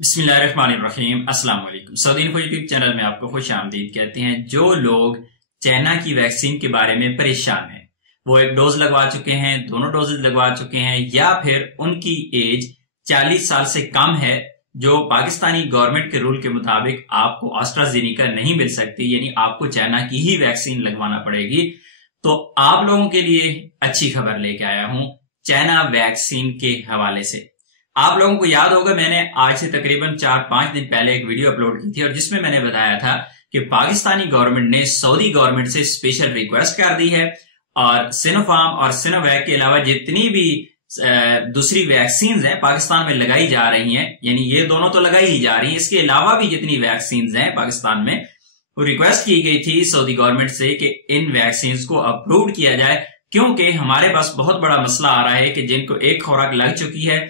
बिस्मिल्लाहिर्रहमानिर्रहीम। अस्सलाम वालेकुम। सऊदी इन्फो यूट्यूब चैनल में आपको खुश आमदीद कहते हैं। जो लोग चाइना की वैक्सीन के बारे में परेशान हैं, वो एक डोज लगवा चुके हैं, दोनों डोजेज लगवा चुके हैं, या फिर उनकी एज 40 साल से कम है, जो पाकिस्तानी गवर्नमेंट के रूल के मुताबिक आपको एस्ट्राजेनेका नहीं मिल सकती, यानी आपको चाइना की ही वैक्सीन लगवाना पड़ेगी। तो आप लोगों के लिए अच्छी खबर लेके आया हूं चाइना वैक्सीन के हवाले से। आप लोगों को याद होगा, मैंने आज से तकरीबन 4-5 दिन पहले एक वीडियो अपलोड की थी और जिसमें मैंने बताया था कि पाकिस्तानी गवर्नमेंट ने सऊदी गवर्नमेंट से स्पेशल रिक्वेस्ट कर दी है और सिनोफार्म और सिनोवैक के अलावा जितनी भी दूसरी वैक्सीन हैं पाकिस्तान में लगाई जा रही हैं, यानी ये दोनों तो लगाई ही जा रही हैं, इसके अलावा भी जितनी वैक्सीन हैं पाकिस्तान में, वो रिक्वेस्ट की गई थी सऊदी गवर्नमेंट से कि इन वैक्सीन को अप्रूव किया जाए, क्योंकि हमारे पास बहुत बड़ा मसला आ रहा है कि जिनको एक खुराक लग चुकी है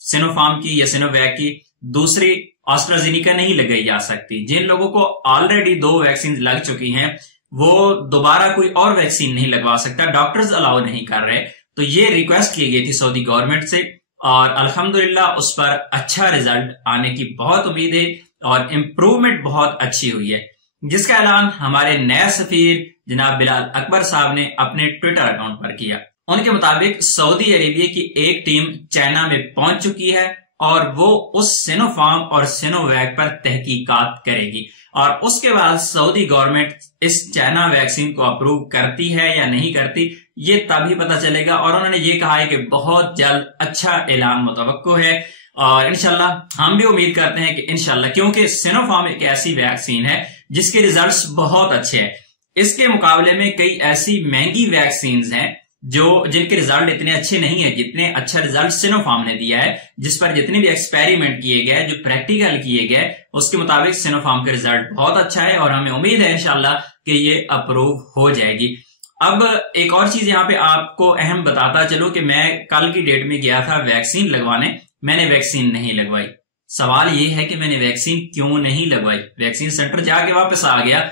सिनोफार्म की या सिनोवैक की, दूसरी एस्ट्राजेनेका नहीं लगाई जा सकती। जिन लोगों को ऑलरेडी 2 वैक्सीन लग चुकी हैं वो दोबारा कोई और वैक्सीन नहीं लगवा सकता, डॉक्टर्स अलाउ नहीं कर रहे। तो ये रिक्वेस्ट की गई थी सऊदी गवर्नमेंट से और अल्हम्दुलिल्लाह उस पर अच्छा रिजल्ट आने की बहुत उम्मीद है और इम्प्रूवमेंट बहुत अच्छी हुई है, जिसका ऐलान हमारे नए सफीर जनाब बिलाल अकबर साहब ने अपने ट्विटर अकाउंट पर किया। उनके मुताबिक सऊदी अरेबिया की एक टीम चाइना में पहुंच चुकी है और वो उस सिनोफार्म और सिनोवैक पर तहकीकात करेगी और उसके बाद सऊदी गवर्नमेंट इस चाइना वैक्सीन को अप्रूव करती है या नहीं करती, ये तभी पता चलेगा। और उन्होंने ये कहा है कि बहुत जल्द अच्छा ऐलान मुतवक्को है और इंशाल्लाह हम भी उम्मीद करते हैं कि इंशाल्लाह, क्योंकि सिनोफार्म एक ऐसी वैक्सीन है जिसके रिजल्ट्स बहुत अच्छे हैं। इसके मुकाबले में कई ऐसी महंगी वैक्सीन हैं जिनके रिजल्ट इतने अच्छे नहीं है जितने अच्छा रिजल्ट सिनोफार्म ने दिया है, जिस पर जितने भी एक्सपेरिमेंट किए गए, जो प्रैक्टिकल किए गए, उसके मुताबिक सिनोफार्म का रिजल्ट बहुत अच्छा है और हमें उम्मीद है इंशाल्लाह कि ये अप्रूव हो जाएगी। अब एक और चीज यहाँ पे आपको अहम बताता चलो कि मैं कल की डेट में गया था वैक्सीन लगवाने, मैंने वैक्सीन नहीं लगवाई। सवाल ये है कि मैंने वैक्सीन क्यों नहीं लगवाई, वैक्सीन सेंटर जाके वापस आ गया।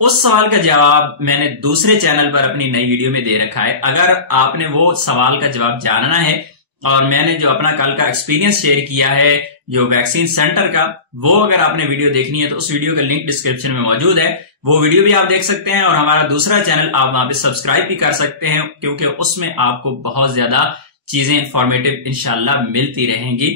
उस सवाल का जवाब मैंने दूसरे चैनल पर अपनी नई वीडियो में दे रखा है। अगर आपने वो सवाल का जवाब जानना है और मैंने जो अपना कल का एक्सपीरियंस शेयर किया है जो वैक्सीन सेंटर का, वो अगर आपने वीडियो देखनी है तो उस वीडियो का लिंक डिस्क्रिप्शन में मौजूद है, वो वीडियो भी आप देख सकते हैं। और हमारा दूसरा चैनल आप वहां पे सब्सक्राइब भी कर सकते हैं, क्योंकि उसमें आपको बहुत ज्यादा चीजें इंफॉर्मेटिव इंशाल्लाह मिलती रहेंगी।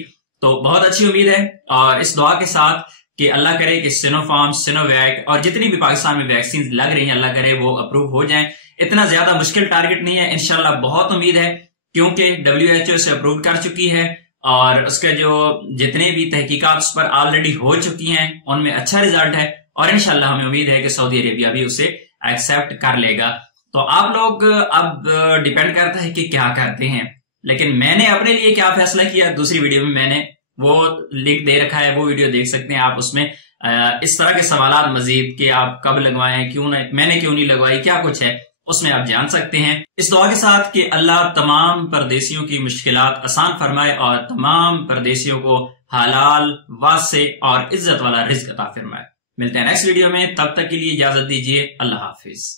तो बहुत अच्छी उम्मीद है और इस दुआ के साथ कि अल्लाह करे कि सिनोफार्म, सिनोवैक और जितनी भी पाकिस्तान में वैक्सीन लग रही हैं, अल्लाह करे वो अप्रूव हो जाएं। इतना ज्यादा मुश्किल टारगेट नहीं है, इंशाल्लाह बहुत उम्मीद है, क्योंकि WHO से अप्रूव कर चुकी है और उसके जो जितने भी तहकीकात उस पर ऑलरेडी हो चुकी हैं उनमें अच्छा रिजल्ट है और इंशाल्लाह हमें उम्मीद है कि सऊदी अरेबिया भी उसे एक्सेप्ट कर लेगा। तो आप लोग अब डिपेंड करता है कि क्या करते हैं, लेकिन मैंने अपने लिए क्या फैसला किया दूसरी वीडियो में मैंने वो लिंक दे रखा है, वो वीडियो देख सकते हैं आप। उसमें इस तरह के सवालात मजीद कि आप कब लगवाएं, क्यों नहीं, मैंने क्यों नहीं लगवाई, क्या कुछ है, उसमें आप जान सकते हैं। इस दुआ के साथ कि अल्लाह तमाम परदेशियों की मुश्किलात आसान फरमाए और तमाम परदेशियों को हलाल, वासे और इज्जत वाला रिज़्क अता फरमाए। मिलते हैं नेक्स्ट वीडियो में, तब तक के लिए इजाजत दीजिए। अल्लाह हाफिज।